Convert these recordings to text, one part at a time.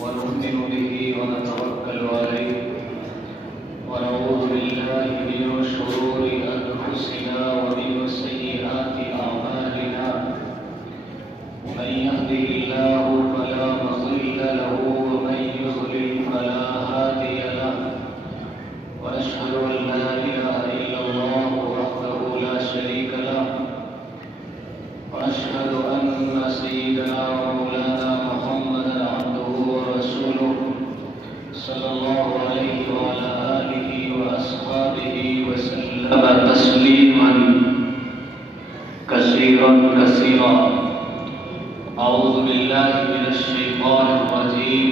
ونؤمن به ونتوكل عليه ونعوذ بالله من شرور أنفسنا ومن سيئات أعمالنا من يهده الله فلا مضل له ومن يضلل فلا هادي له ونشهد أن لا إله إلا الله وحده لا شريك له ونشهد أن سيدنا ومولانا محمدا عبده ورسوله صلى الله عليه وعلى آله وأصحابه وسلم تسليما كثيرا كثيرا. أعوذ بالله من الشيطان الرجيم.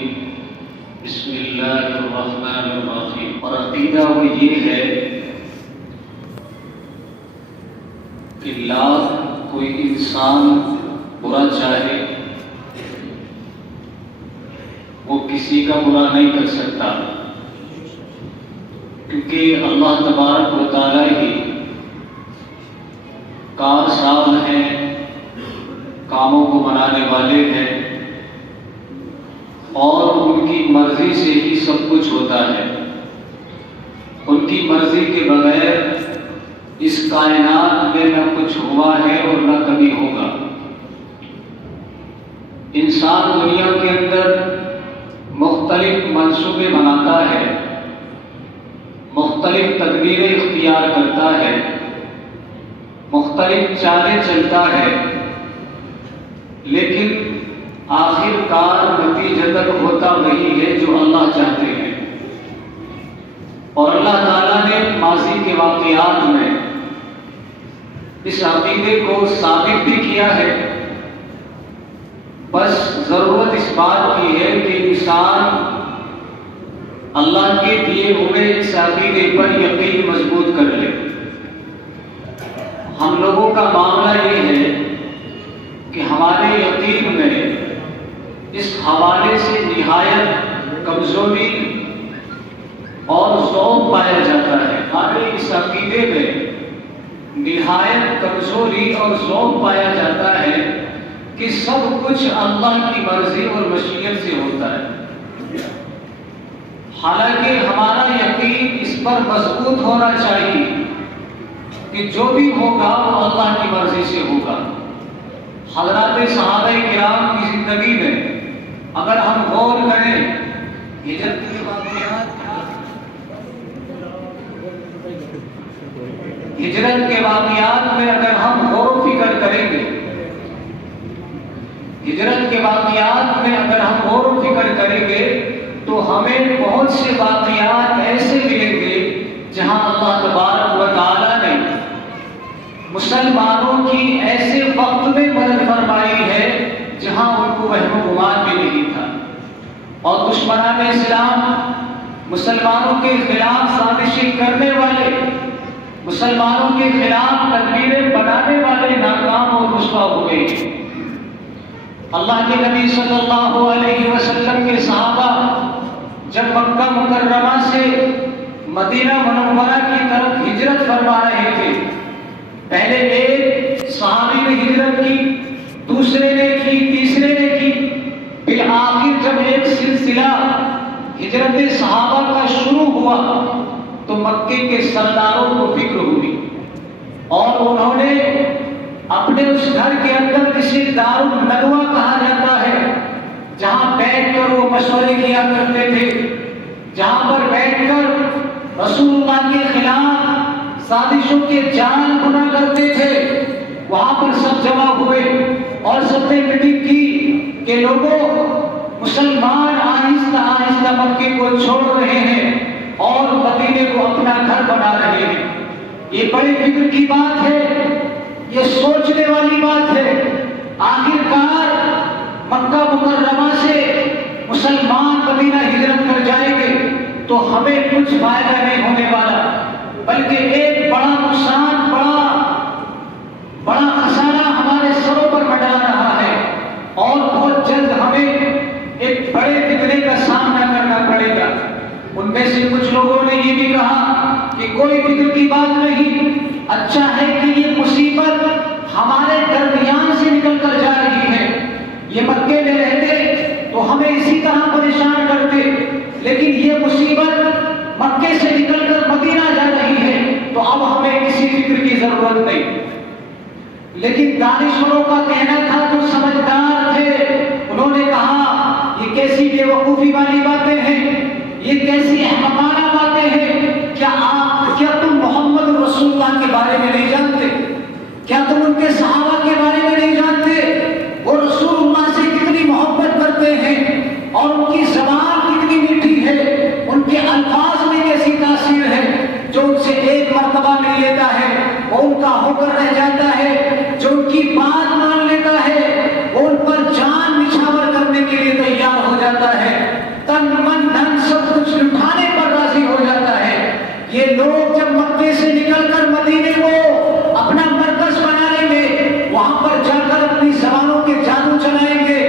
بسم الله الرحمن الرحيم. اور عقیدہ وہ یہ ہے کہ لاکھ کوئی انسان برا چاہے وہ کسی کا برا نہیں کر سکتا، کیونکہ اللہ تبارک و تعالی ہی کارساز ہیں، کاموں کو بنانے والے ہیں، اور ان کی مرضی سے ہی سب کچھ ہوتا ہے. ان کی مرضی کے بغیر اس کائنات میں نہ کچھ ہوا ہے اور نہ کبھی ہوگا. انسان دنیا کے اندر مختلف منصوبے بناتا ہے، مختلف تدبیریں اختیار کرتا ہے، مختلف چالیں چلتا ہے، لیکن آخر کار نتیجتاً ہوتا وہی ہے جو اللہ چاہتے ہیں. اور اللہ تعالیٰ نے ماضی کے واقعات میں اس عقیدے کو ثابت بھی کیا ہے. بس ضرورت اس بات کی ہے کہ انسان اللہ کے دیے ہوئے اس عقیدے پر یقین مضبوط کر لے. ہم لوگوں کا معاملہ یہ ہے کہ ہمارے یقین میں اس حوالے سے نہایت کمزوری اور ذوق پایا جاتا ہے. ہمارے اس عقیدے میں نہایت کمزوری اور ذوق پایا جاتا ہے کہ سب کچھ اللہ کی مرضی اور مشیت سے ہوتا ہے. حالانکہ ہمارا یقین اس پر مضبوط ہونا چاہیے کہ جو بھی ہوگا وہ اللہ کی مرضی سے ہوگا. حضرات صحابہ کرام کی زندگی میں اگر ہم غور کریں، ہجرت کے واقعات میں اگر ہم غور و فکر کریں گے، ہجرت کے واقعات میں اگر ہم غور و فکر کریں گے تو ہمیں بہت سے واقعات ایسے ملیں گے جہاں اللہ تبارک و تعالی نے مسلمانوں کی ایسے وقت میں مدد فرمائی ہے جہاں ان کو وہم و گمان بھی نہیں تھا. اور دشمنان اسلام، مسلمانوں کے خلاف سازشیں کرنے والے، مسلمانوں کے خلاف تدبیریں بنانے والے ناکام اور رسوا ہوئے. اللہ کے نبی صلی اللہ علیہ وسلم کے صحابہ جب مکہ مکرمہ سے مدینہ منورہ کی طرف ہجرت فرما رہے تھے، پہلے ایک صحابی نے ہجرت کی، دوسرے نے کی، تیسرے نے کی، پھر آخر جب ایک سلسلہ ہجرت صحابہ کا شروع ہوا تو مکے کے سرداروں کو فکر ہوئی اور انہوں نے اپنے اس گھر کے اندر جسے دار الندوہ کہا جاتا ہے، جہاں بیٹھ کر وہ مشورے کیا کرتے تھے، جہاں پر بیٹھ کر رسول اللہ کے خلاف سازشوں کے جال بنا کرتے تھے، وہاں پر سب جمع ہوئے اور سب نے میٹنگ کی کہ لوگوں، مسلمان آہستہ آہستہ مکے کو چھوڑ رہے ہیں اور مدینے کو اپنا گھر بنا رہے ہیں. یہ بڑی فکر کی بات ہے، یہ سوچنے والی بات ہے. آخر کار مکہ مکرمہ سے مسلمان مدینہ ہجرت کر جائیں گے تو ہمیں کچھ فائدہ نہیں ہونے والا، بلکہ ایک بڑا نقصان، بڑا خسارہ ہمارے سروں پر منڈلا رہا ہے اور بہت جلد ہمیں ایک بڑے فتنے کا سامنا کرنا پڑے گا. ان میں سے کچھ لوگوں نے یہ بھی کہا کہ کوئی فکر کی بات نہیں، اچھا ہے کہ یہ مصیبت ہمارے درمیان سے نکل کر جا رہی ہے. یہ مکے میں رہتے تو تو ہمیں اسی طرح پریشان کرتے، لیکن یہ مصیبت مکے سے نکل کر مدینہ جا رہی ہے تو اب ہمیں کسی فکر کی ضرورت نہیں۔ لیکن دانشوروں کا کہنا تھا، جو سمجھدار تھے، انہوں نے کہا یہ کیسی بے وقوفی والی باتیں ہیں، یہ کیسی احمقانہ باتیں ہیں، کیا تم محمد رسول اللہ کے بارے میں نہیں جانتے؟ کیا تم ان کے صحابہ کے بارے میں نہیں جانتے؟ وہ رسول اللہ سے کتنی محبت کرتے ہیں اور ان کی زبان کتنی میٹھی ہے، ان کے الفاظ میں کیسی تاثیر ہے، جو ان سے ایک مرتبہ مل لیتا ہے وہ ان کا ہو کر رہ جاتا ہے، جو ان کی بات مان لیتا ہے وہ ان پر جان نچھاور کرنے کے لیے تیار ہو جاتا ہے، تن من دھن سب کچھ لٹانے پر راضی ہو جاتا ہے۔ یہ لوگ جب مکے سے نکل کر مدینے کو اپنا مرکز بنا لیں گے، وہاں پر جا کر اپنی زبانوں کے جادو چلائیں گے،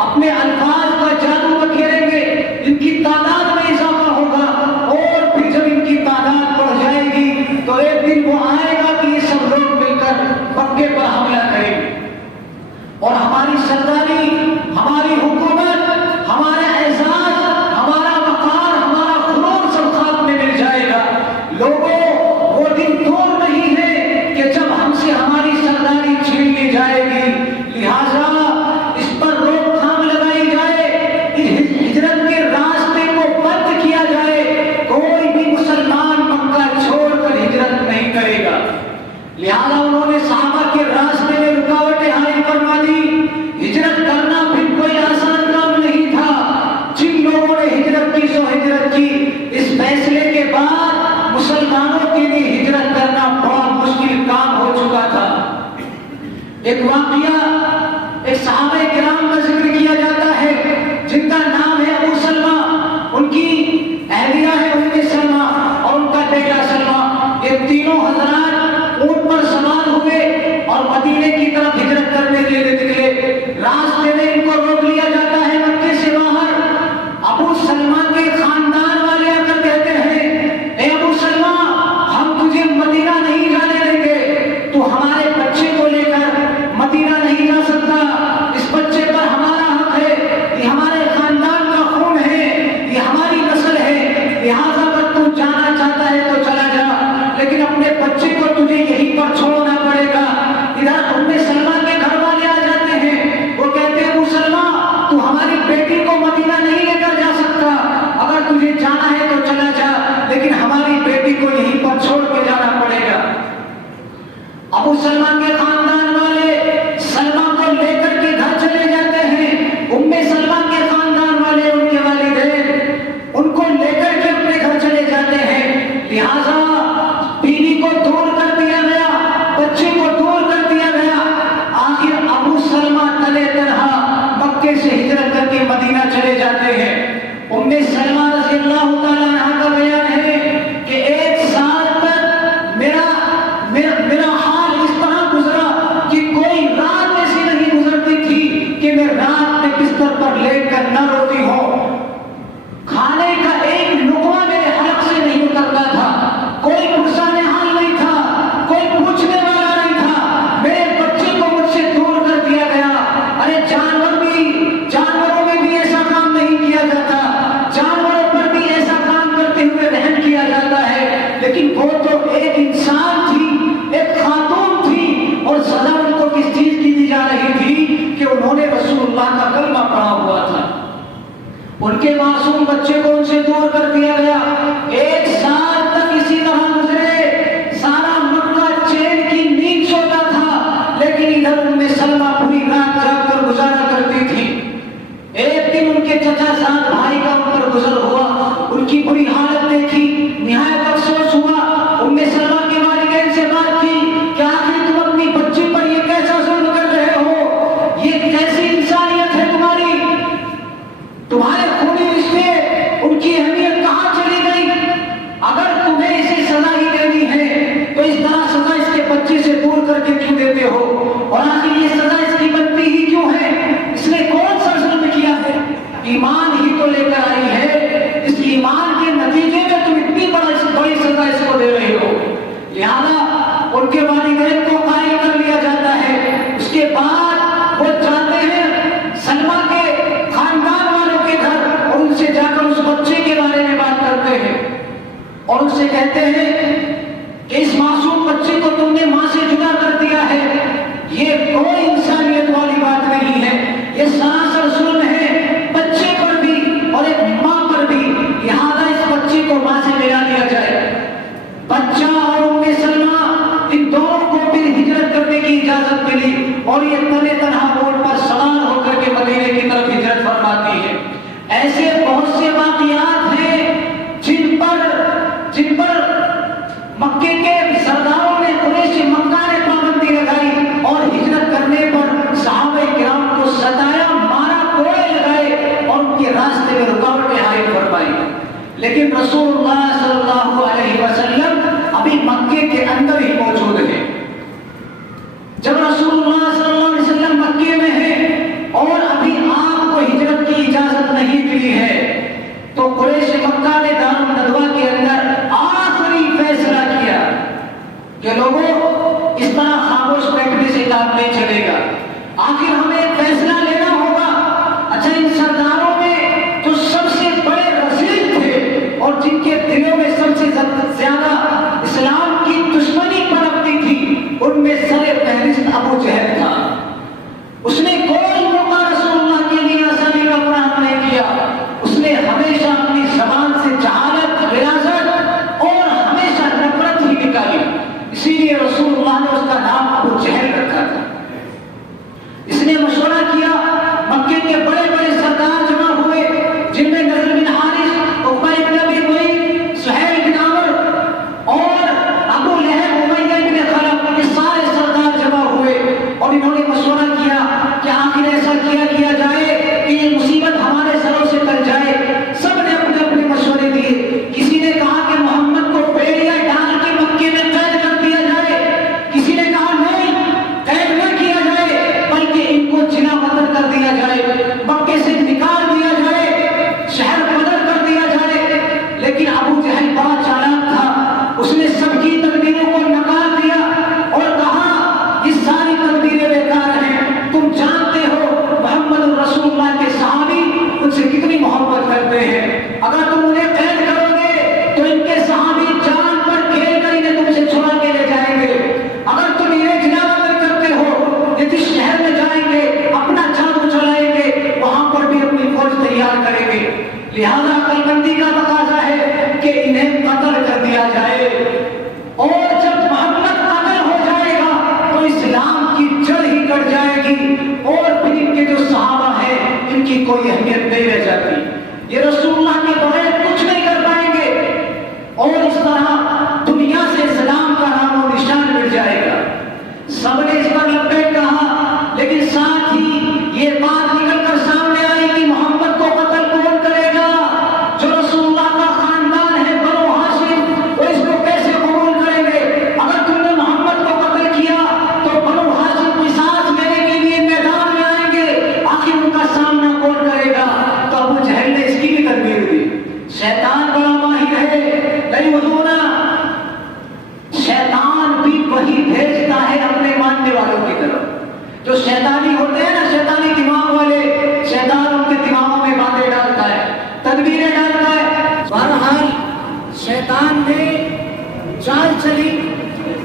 اپنے الفاظ کا جادو بکھیریں گے، ان کی تعداد میں اضافہ ہوگا، اور پھر جب ان کی تعداد بڑھ جائے گی تو ایک دن وہ آئے گا کہ یہ سب لوگ مل کر مکے پر حملہ کریں گے، اور ہماری سرداری، ہماری حکومت، ہمارا اعزاز، ہمارا وقار، ہمارا غرور سب خاک میں مل جائے گا۔ لوگوں، وہ دن دور نہیں ہے کہ جب ہم سے ہماری سرداری چھین لی جائے گی، لہذا اس پر روک تھام لگائی جائے، ہجرت کے راستے کو بند کیا جائے، کوئی بھی مسلمان مکہ چھوڑ کر ہجرت نہیں کرے گا۔ لہذا انہوں نے صحابہ کے راستے میں رکاوٹیں حائل فرما دی۔ ہجرت کرنا پھر کوئی آسان کام نہیں تھا۔ جن لوگوں نے ہجرت کی سو ہجرت کی، اس فیصلے کے بعد مسلمانوں کے لیے ہجرت کرنا بہت مشکل کام ہو چکا تھا۔ ایک واقعہ ایک صحابہ کرام کا ذکر کیا جاتا ہے جن کا نام ہے ابو سلمہ، ان کی اہلیہ ہے ام سلمہ اور ان کا بیٹا سلمہ۔ یہ تینوں حضرات اونٹ پر سوار ہوئے اور مدینے کی طرف ہجرت کرنے کے لیے نکلے۔ راستے میں ان کو روک لیا جاتا ہے مکے سے باہر۔ ابو سلمہ کے خاندان والے آ کر کہتے ہیں، اے ابو سلمہ، ہم تجھے مدینہ نہیں جانے دیں گے، تو ہمارے بچے کو لے کر مدینہ نہیں جا سکتا، اس بچے پر ہمارا حق ہے، یہ ہمارے خاندان کا خون ہے، یہ ہماری نسل ہے، لہٰذا اگر تو جانا چاہتا ہے تو چلا جا، لیکن اپنے بچے کو تجھے یہیں پر چھوڑنا پڑے گا۔ ادھر ام سلمہ کے گھر والے آ جاتے ہیں، وہ کہتے ہیں ابو سلمہ، تو ہماری بیٹی کو مدینہ نہیں لے کر جا سکتا، اگر تجھے جانا ہے تو چلا جا، لیکن ہماری بیٹی کو یہیں پر چھوڑ کے جانا پڑے گا۔ ابو سلمہ کے خاندان والے سلمہ کو لے کر کے گھر چلے جاتے ہیں۔ ام سلمہ کے خاندان والے، ان کے والدین، ان کو لے کر کے اپنے گھر چلے جاتے ہیں۔ لہذا بیوی کو دور کر دیا گیا، بچے کو دور کر دیا گیا۔ آخر ابو سلمہ تلے تنہا مکے سے ہجرت کر کے مدینہ چلے جاتے ہیں۔ ام سلمہ رضی اللہ تعالیٰ عنہ کا بیان ہے کہ ایک سال تک میرا حال اس طرح گزرا کہ کوئی رات ایسی نہیں گزرتی تھی کہ میں رات میں بستر پر لیٹ کر نہ روتی ہوں۔ کھانے کا ایک لقمہ میرے حلق سے نہیں اترتا تھا، کوئی پرسان حال نہیں تھا، کوئی پوچھنے والا نہیں تھا، میرے بچے کو مجھ سے دور کر دیا گیا۔ ارے جانوروں میں بھی ایسا کام نہیں کیا جاتا، جانوروں پر بھی ایسا کام کرتے ہوئے رحم کیا جاتا ہے، لیکن وہ تو ایک انسان تھی، ایک خاتون تھی، اور سزا ان کو کس چیز کی دی جا رہی تھی کہ انہوں نے رسول اللہ کا کلمہ پڑھا ہوا تھا۔ ان کے معصوم بچے کو ان سے دور کر دیا گیا۔ ایک سال تک اسی طرح گزرے، سارا مکہ چین کی نیند سوتا تھا، لیکن ادھر ام سلمہ پوری رات جاگ کر گزارا کرتی تھی۔ ایک دن ان کے چچا زاد بھائی کا ان پر گزر ہوا، ان کی بری حالت دیکھی، نہایت افسوس ہوا۔ ام سلمہ کے والدین سے بات کی کہ آخر تم اپنی بچی پر یہ کیسا ظلم کر رہے ہو، یہ کیسی انسانیت ہے تمہاری، تمہارے خونی رشتے، ان کی اہمیت کہاں چلی گئی؟ اگر تمہیں اسے سزا ہی دینی ہے تو اس طرح سزا اس کے بچے سے دور کر کے کیوں دیتے ہو؟ اور آخر یہ سزا اس کی بنتی ہی کیوں ہے؟ اس نے کون سا ظلم کیا ہے؟ ایمان ہی تو لے کر آئی ہے، اس ایمان کے نتیجے میں تم اتنی بڑی سزا اس کو دے رہے ہو۔ لہذا ان کے والدین کو قائل کر لیا جاتا ہے۔ اس کے بعد وہ جاتے ہیں، سلمہ کے خاندان والے اس سے کہتے ہیں کہ اس معصوم بچے کو تم نے ماں سے جدا کر دیا ہے، یہ کوئی انسانیت والی بات نہیں ہے، یہ سراسر ظلم ہے بچے پر بھی اور ایک ماں پر بھی، لہذا اس بچے کو ماں سے ملا دیا جائے۔ بچہ اور ام سلمہ ان دونوں کو پھر ہجرت کرنے کی اجازت ملی اور یہ تنہا تنہا روڈ پر سوار ہو کر کے مدینے کی طرف ہجرت فرماتی ہے۔ ایسے بہت سے واقعات ہیں جن پر مکے کے سرداروں نے، قریش مکہ نے پابندی لگائی اور ہجرت کرنے پر صحابہ کرام کو ستایا، مارا، کوڑے لگائے اور ان کے راستے میں رکاوٹیں عائد فرمائی۔ لیکن رسول اللہ صلی اللہ علیہ وسلم ابھی مکے کے اندر ہی موجود ہیں۔ جب رسول اللہ صلی اللہ علیہ وسلم مکے میں ہیں اور ابھی آپ کو ہجرت کی اجازت نہیں ملی ہے، تو قریش مکہ نے دار الندوہ کے اندر آخری فیصلہ کیا کہ لوگوں اس طرح خاموش بیٹھنے سے کام نہیں چلے گا، آخر ہمیں ایک فیصلہ لینا ہوگا۔ اچھا، ان سرداروں میں جو سب سے بڑے رزیل تھے اور جن کے دلوں میں سب سے زیادہ اسلام کی دشمنی پنپتی تھی، ان میں سر فہرست ابو جہل تھا۔ اس نے کوئی موقع رسول اللہ کے لیے آسانی کا فراہم نہیں کیا، اس نے ہمیشہ اپنی زبان سے جہالت، غلاظت اور ہمیشہ نفرت ہی نکالی، اسی لیے رسول اللہ نے اس کا نام ابو جہل رکھا تھا۔ اس نے مشورہ کیا، مکے کے بڑے بڑے سردار جمع ہوئے جن میں نضر بن حارث، عقبہ بن ابی معیط، سہیل بن عمرو اور ابو لہب امیہ بن خلف، یہ سارے سردار جمع ہوئے اور انہوں نے مشورہ کیا کہ آخر ایسا کیا جائے کہ یہ مصیبت ہمارے سروں سے ٹل جائے۔ سب نے اپنے اپنے مشورے دیے۔ کسی نے کہا کہ محمد کو بیڑیا ڈال کے مکے میں قید کر دیا جائے، کسی نے کہا نہیں، قید نہ کیا جائے بلکہ ان کو جلا وطن کر دیا جائے، مکے سے نکال دیا جائے، شہر بدر کر دیا جائے۔ لیکن ابو جہل بڑا چالاک تھا، اس نے سب کی تدبیروں کو نکال دیا اور کہا یہ ساری تدبیریں بیکار ہیں، تم جانتے ہو محمد رسول اللہ کے صحابی ان سے کتنی محبت کرتے ہیں، اگر تم انہیں قید کرو گے تو ان کے صحابی جان پر کھیل کر انہیں تم سے چھڑا کے لے جائیں گے، اگر تم انہیں جلا وطن کرتے ہو یہ جس شہر میں جائیں گے اپنا جادو چلائیں گے، وہاں پر بھی اپنی فوج تیار کریں گے، لہذا عقل مندی کا تقاضا ہے کہ انہیں قتل کر دیا جائے، اور جب محمد قتل ہو جائے گا تو اسلام کی جڑ ہی کٹ جائے گی اور پھر ان کے جو صحابہ ہیں ان کی کوئی اہمیت نہیں رہ جاتی، یہ رسول اللہ کے بغیر کچھ نہیں کر پائیں گے اور اس طرح دنیا سے اسلام کا نام و نشان مٹ جائے گا۔ سب نے اس پر لبیک کہا، لیکن ساتھ ہی یہ بات نکل کر سامنے آئی کہ محمد کو قتل کون کرے گا؟ جو رسول اللہ کا خاندان ہے بنو ہاشم، وہ اس کو کیسے قبول کریں گے؟ اگر تم نے محمد کو قتل کیا تو بنو ہاشم قصاص لینے کے لیے میدان میں آئیں گے، آخر ان کا سامنا کون کرے گا؟ تو ابو جہل نے اس کی بھی تدبیر دی۔ شیطان بڑا ماہر ہے، نہیں ہونا، شیطان بھی وہی بھیجتا ہے اپنے ماننے والوں کی طرف، جو شیطانی ہوتے ہیں نا، شیطانی دماغ والے، شیطان ان کے دماغوں میں باتیں ڈالتا ہے، تدبیریں ڈالتا ہے۔ بہرحال شیطان نے چال چلی،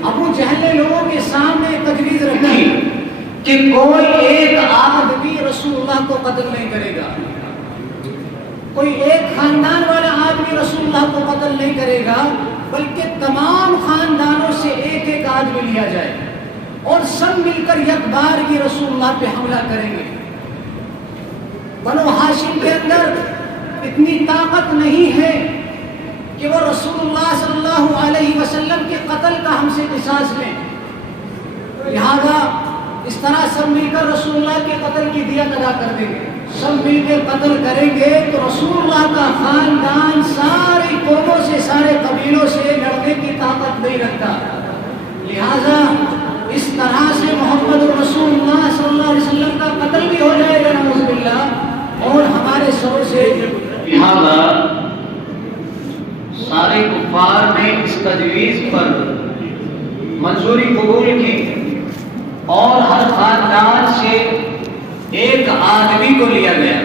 ابو جہل نے لوگوں کے سامنے تجویز رکھی کہ کوئی ایک آدمی رسول اللہ کو قتل نہیں کرے گا، کوئی ایک خاندان والا آدمی رسول اللہ کو قتل نہیں کرے گا، بلکہ تمام خاندانوں سے ایک ایک آدمی لیا جائے اور سب مل کر یک بار کی رسول اللہ پہ حملہ کریں گے۔ بنو ہاشم کے اندر اتنی طاقت نہیں ہے کہ وہ رسول اللہ صلی اللہ علیہ وسلم کے قتل کا ہم سے قصاص لیں، لہذا اس طرح سب مل کر رسول اللہ کے قتل کی دیت ادا کر دیں گے۔ سب مل کے قتل کریں گے تو رسول اللہ کا خاندان ساری قوموں سے، سارے قبیلوں سے لڑنے کی طاقت نہیں رکھتا، لہذا اس طرح سے محمد رسول اللہ صلی اللہ علیہ وسلم کا قتل بھی ہو جائے گا نعوذ باللہ، اور ہمارے سروں سے۔ لہذا سارے کفار نے اس تجویز پر منظوری قبول کی اور ہر خاندان سے ایک آدمی کو لیا گیا۔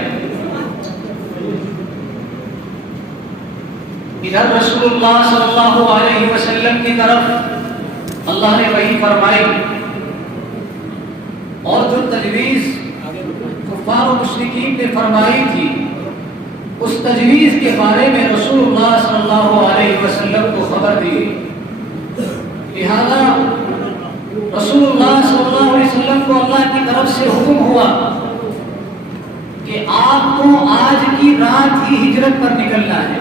ادھر رسول اللہ صلی اللہ علیہ وسلم کی طرف اللہ نے وحی فرمائی، اور جو تجویز کفار و مشرکین نے فرمائی تھی اس تجویز کے بارے میں رسول اللہ صلی اللہ علیہ وسلم کو خبر دی۔ لہذا رسول اللہ صلی اللہ علیہ وسلم کو اللہ کی طرف سے حکم ہوا کہ آپ کو آج کی رات ہی ہجرت پر نکلنا ہے۔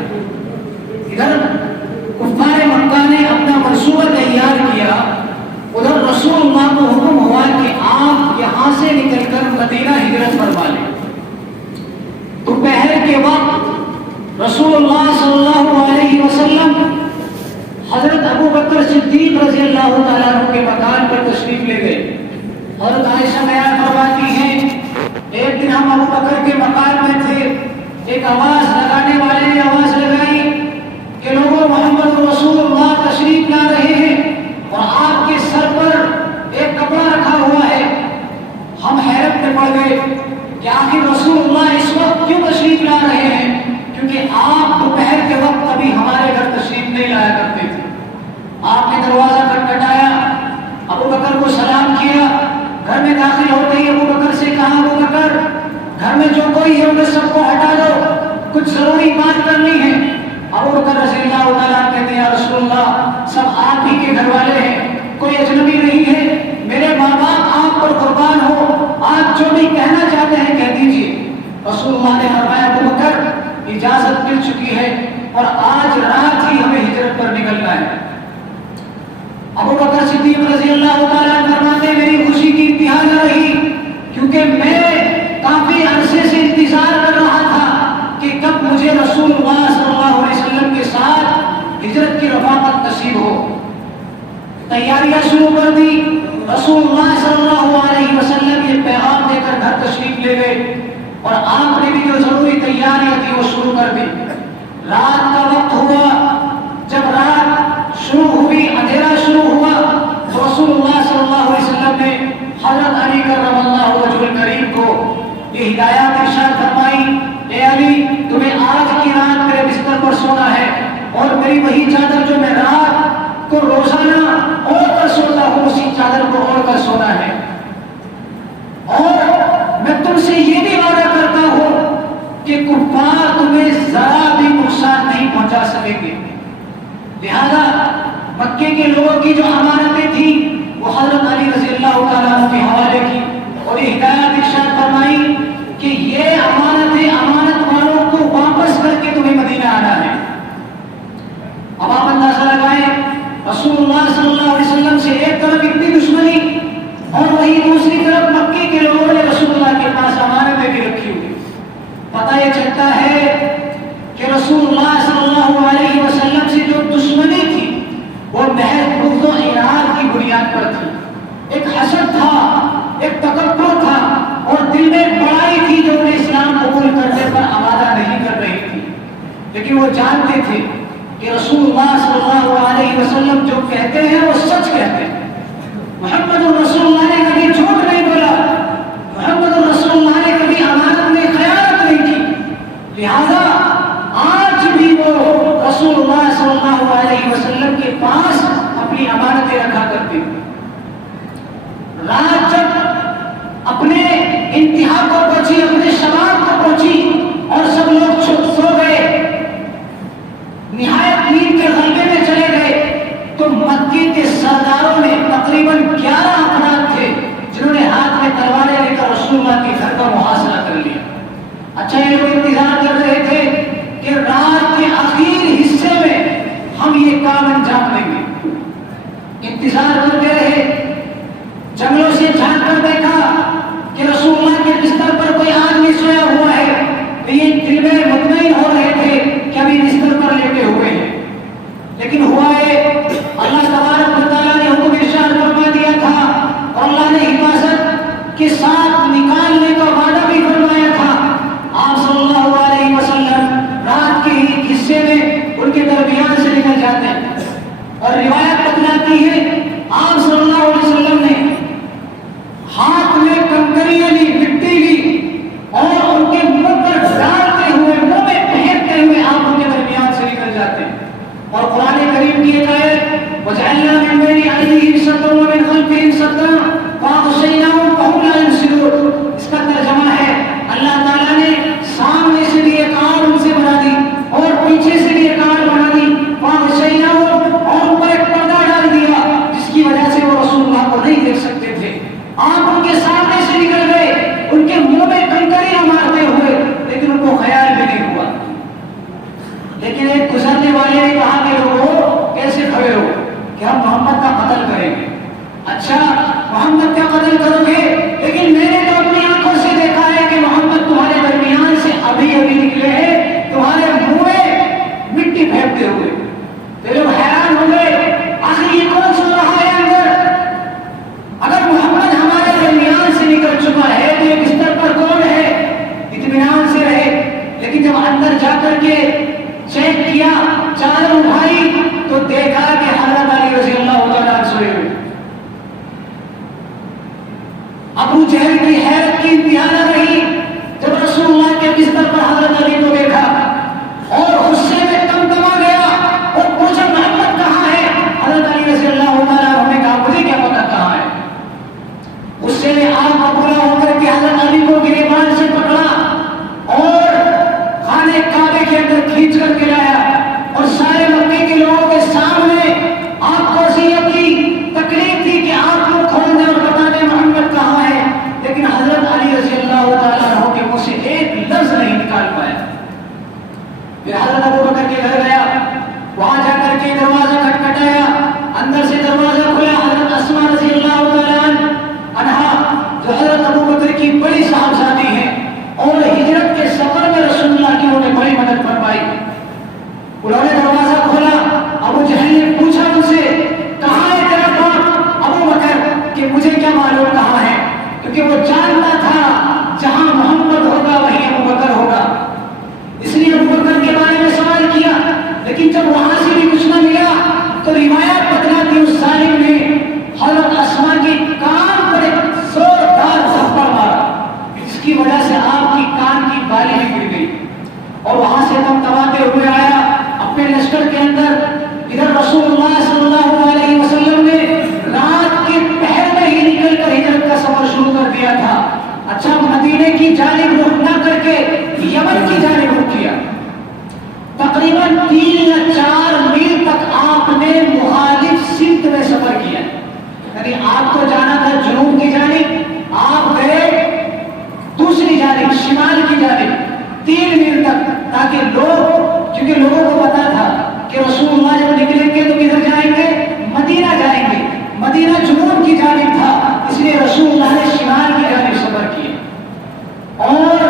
ادھر کفار مکہ نے اپنا منصوبہ تیار کیا، ادھر رسول اللہ کو حکم ہوا کہ آپ یہاں سے نکل کر مدینہ ہجرت فرما لیں۔ دوپہر کے وقت رسول اللہ صلی اللہ علیہ وسلم حضرت ابو بکر صدیق رضی اللہ تعالیٰ عنہ کے مکان پر تشریف لے گئے۔ حضرت عائشہ بیان فرماتی ہیں ایک دن ہم ابو بکر کے مکان میں تھے، ایک آواز لگانے والے نے آواز لگائی کہ لوگوں محمد رسول اللہ تشریف لا رہے ہیں اور آپ کے سر پر ایک کپڑا رکھا ہوا ہے۔ ہم حیرت میں پڑ گئے کہ آخر رسول اللہ اس وقت کیوں تشریف لا رہے ہیں، کیونکہ آپ دوپہر کے وقت کبھی ہمارے گھر تشریف نہیں لایا کرتے تھے۔ آپ نے دروازہ کھٹکھٹایا، ابو بکر کو سلام کیا، گھر میں داخل ہوتے ہی ابو بکر سے کہا ابو بکر گھر میں جو کوئی ہے انہیں سب کو ہٹا دو، کچھ ضروری بات کرنی ہے۔ ابو بکر رضی اللہ تعالیٰ کہتے ہیں یا رسول اللہ سب آپ ہی کے گھر والے ہیں، کوئی اجنبی نہیں ہے، میرے ماں باپ آپ پر قربان ہو، آپ جو بھی کہنا چاہتے ہیں کہہ دیجیے۔ رسول اللہ نے فرمایا ابو بکر اجازت مل چکی ہے اور آج رات ہی ہمیں ہجرت پر نکلنا ہے۔ ابو بکر صدیق رضی اللہ تعالیٰ فرماتے ہیں میری خوشی کی انتہا نہ رہی، کیونکہ میں کافی عرصے سے انتظار کر رہا تھا کہ کب مجھے رسول اللہ صلی اللہ علیہ وسلم کے ساتھ ہجرت کی رفاقت نصیب ہو۔ تیاریاں شروع کر دی، رسول اللہ صلی اللہ علیہ وسلم یہ پیغام دے کر گھر تشریف لے گئے اور آپ نے بھی جو ضروری تیاریاں تھی وہ شروع کر دی۔ رات کا وقت ہوا، جب رات شروع ہوئی، اندھیرا شروع ہوا تو رسول اللہ صلی اللہ علیہ وسلم نے حضرت علی کرم اللہ وجہ الکریم کو یہ ہدایات ارشاد فرمائی، اے علی تمہیں آج کی رات میرے بستر پر سونا ہے اور میری وہی چادر جو میں رات کو روزانہ اوڑھ کر سوتا ہوں اسی چادر کو اوڑھ کر سونا ہے، اور میں تم سے یہ بھی وعدہ کرتا ہوں کہ کفار تمہیں ذرا بھی نقصان نہیں پہنچا سکیں گے۔ لہذا مکے کے لوگوں کی جو امانتیں تھیں وہ حضرت علی رضی اللہ تعالیٰ عنہ کے حوالے کی اور یہ ہدایت ارشاد فرمائی کہ یہ امانتیں امانت والوں کو واپس کر کے تمہیں مدینہ آنا ہے۔ اب آپ اندازہ لگائیں رسول اللہ صلی اللہ علیہ وسلم سے ایک طرف اتنی دشمنی اور وہی دوسری طرف مکے کے لوگوں نے رسول اللہ کے پاس امانتیں بھی رکھی ہوئی۔ پتہ یہ چلتا ہے کہ رسول اللہ صلی اللہ علیہ وسلم سے جو دشمنی تھی وہ محض بغض و عناد کی بنیاد پر تھی۔ ایک حسد تھا، ایک تکبر تھا اور دل میں بڑائی تھی جو انہیں اسلام قبول کرنے پر آمادہ نہیں کر رہی تھی، لیکن وہ جانتے تھے کہ رسول اللہ صلی اللہ علیہ وسلم جو کہتے ہیں وہ سچ کہتے ہیں۔ محمد رسول اللہ نے کبھی جھوٹ نہیں بولا، محمد رسول اللہ نے کبھی امانت میں خیانت نہیں کی، لہذا آج بھی وہ رسول اللہ صلی اللہ علیہ وسلم کے پاس اپنی امانتیں رکھا کرتے۔ رات جب اپنے انتہا کو پہنچی، اپنے شباب کو پہنچی اور سب لوگ سو گئے، نہایت نیند کے غلبے میں چلے گئے، تو مکے کے سرداروں نے تقریباً 11 افراد تھے جنہوں نے ہاتھ میں تلواریں لے کر رسول اللہ کے گھر کا محاصرہ کر لیا۔ اچھا یہ لوگ انتظار کر رہے تھے کہ رات کے آخر حصے میں ہم یہ کام انجام دیں گے، انتظار کرتے رہے۔ جنگلوں سے جھانک کر دیکھا کہ رسول اللہ کے بستر پر کوئی آدمی سویا ہوا ہے، تو یہ دل میں مطمئن ہو رہے تھے کہ ابھی بستر پر لیٹے ہوئے ہیں، لیکن ہوا ہے اللہ تبارک و تعالیٰ نے حکم ارشاد فرما دیا تھا اور اللہ نے حفاظت کے ساتھ نکالنے کا وعدہ بھی فرمایا تھا۔ آپ صلی اللہ علیہ وسلم رات کے ایک حصے میں ان کے درمیان سے نکل جاتے ہیں اور روایت بتلاتی ہے آپ صلی اللہ علیہ وسلم نے ہاتھ میں کنکریاں لی، مٹی لی اور ان کے منہ پر ڈالتے ہوئے، منہ میں پھینکتے ہوئے آپ ان کے درمیان سے نکل جاتے ہیں۔ لیکن ایک گزرنے والے نے کہا کہ لوگوں کیسے کھڑے ہو کہ ہم محمد کا قتل کریں گے. اچھا محمد کا قتل کرو گے، لیکن میں نے تو اپنی آنکھوں سے دیکھا ہے کہ محمد تمہارے درمیان سے ابھی ابھی نکلے ہیں، تمہارے منہ میں مٹی پھینکتے ہوئے. تو لوگ حیران ہو گئے، آخر یہ کون سو رہا ہے اندر؟ اگر محمد ہمارے درمیان سے نکل چکا ہے تو یہ بستر پر کون ہے؟ اطمینان سے رہے. لیکن جب اندر جا کر کے چیک کیا، چادر اٹھائی تو دیکھا کہ حضرت علی رضی اللہ تعالیٰ عنہ سوئے ہوئے. ابو جہل کی حیرت کی انتہا نہ رہی جب رسول اللہ کے بستر پر حضرت علی کو دیکھا، اور غصے میں تمتما گیا اور پوچھا محمد کہاں ہے؟ حضرت علی رضی اللہ تعالیٰ عنہ نے کہا مجھے کیا پتا کہاں ہے. غصے میں آگ ببولا ہو کر کے حضرت علی کو گریبان سے پکڑا اور خانے کعبے کے اندر کھینچ کر کے لایا، اور سارے مکے کے لوگوں کے سامنے آپ کو وصیت کی تکلیف تھی کہ آپ کو کھول دیں اور بتا دیں محمد کہاں ہے. لیکن حضرت علی رضی اللہ تعالیٰ عنہ کے منہ سے ایک لفظ نہیں نکال پایا. پھر حضرت ابو بکر کے گھر گیا، وہاں جا کر کے دروازہ کھٹکھٹایا، اندر سے دروازہ کھلا. حضرت اسماء رضی اللہ تعالیٰ عنہا جو حضرت ابو بکر کی بڑی صاحبزادی ہیں اور ہجرت کے سفر میں رسول اللہ کی انہوں نے بڑی مدد فرمائی، انہوں نے دروازہ کھولا. ابو جہل نے پوچھا ان سے کہاں ہے تیرا باپ ابو بکر، کہ مجھے کیا معلوم کہاں ہے، کیونکہ وہ جانتا تھا جہاں محمد ہوگا وہیں ابو بکر ہوگا. اس لیے ابو بکر کے بارے میں سوال کیا، لیکن جب وہاں سے بھی کچھ نہ ملا تو روایت بتلاتی اس ظالم نے حضرت اسماء کے کان پر ایک زوردار تھپڑ مارا، جس کی وجہ سے آپ کی کان کی بالی بھی گر گئی. اور وہاں سے تمتماتے ہوئے آیا اپنے لشکر کے اندر. ادھر رسول اللہ صلی اللہ علیہ وسلم نے رات کے پہر میں ہی نکل کر ہجرت کا سفر شروع کر دیا تھا. اچھا مدینے کی جانب رخ نہ کر کے یمن کی جانب رخ کیا. تقریباً 3 یا 4 میل تک آپ نے مخالف سمت میں سفر کیا. یعنی آپ کو جانا تھا جنوب کی جانب، آپ گئے دوسری جانب شمال کی جانب 3 میل تک، تاکہ لوگ، کیونکہ لوگوں کو پتا تھا کہ رسول اللہ جب نکلیں گے تو کدھر جائیں گے؟ مدینہ جائیں گے. مدینہ جنوب کی جانب تھا، اس لیے رسول اللہ نے شمال کی جانب سفر کیا، اور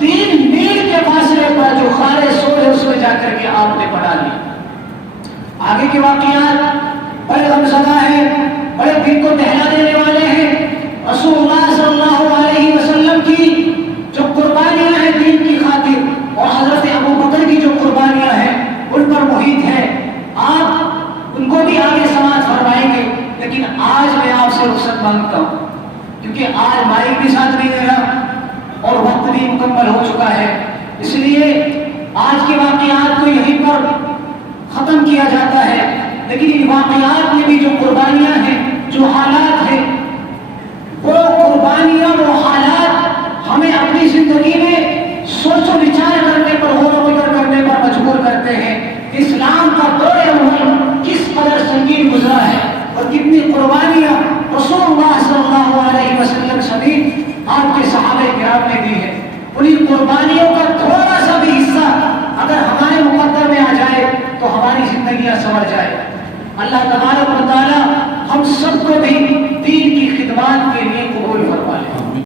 3 میل کے فاصلے پر جو خارِ سور ہے اس میں جا کر کے آپ نے پڑھا لی. آگے کے واقعات بڑے غمزدہ ہیں، بڑے دل کو دہلا دینے والے ہیں. رسول اللہ صلی اللہ علیہ وسلم کی جو قربانیاں ہیں دین کی خاطر، اور حضرت ابو بکر کی جو قربانیاں ہیں ان پر محیط ہے. آپ ان کو بھی آگے سماعت فرمائیں گے، لیکن آج میں آپ سے رخصت مانگتا ہوں، کیونکہ آج مائک بھی ساتھ نہیں دے رہا اور وقت بھی مکمل ہو چکا ہے. اس لیے آج کے واقعات کو یہیں پر ختم کیا جاتا ہے. لیکن ان واقعات میں بھی جو قربانیاں ہیں، جو حالات ہیں، وہ قربانیاں، وہ حالات ہمیں اپنی زندگی میں سوچ و وچار کرنے پر، غور و فکر کرنے پر مجبور کرتے ہیں. اسلام کا دور اول کس قدر سنگین گزرا ہے اور کتنی قربانیاں رسول اللہ صلی اللہ علیہ وسلم سمیت آپ کے صحابہ کرام نے دی ہے. انہیں قربانیوں کا تھوڑا سا بھی حصہ اگر ہمارے مقدر میں آ جائے تو ہماری زندگیاں سنور جائے. اللہ تبارک و تعالی ہم سب کو بھی دین کی خدمات کے لیے قبول فرما لے.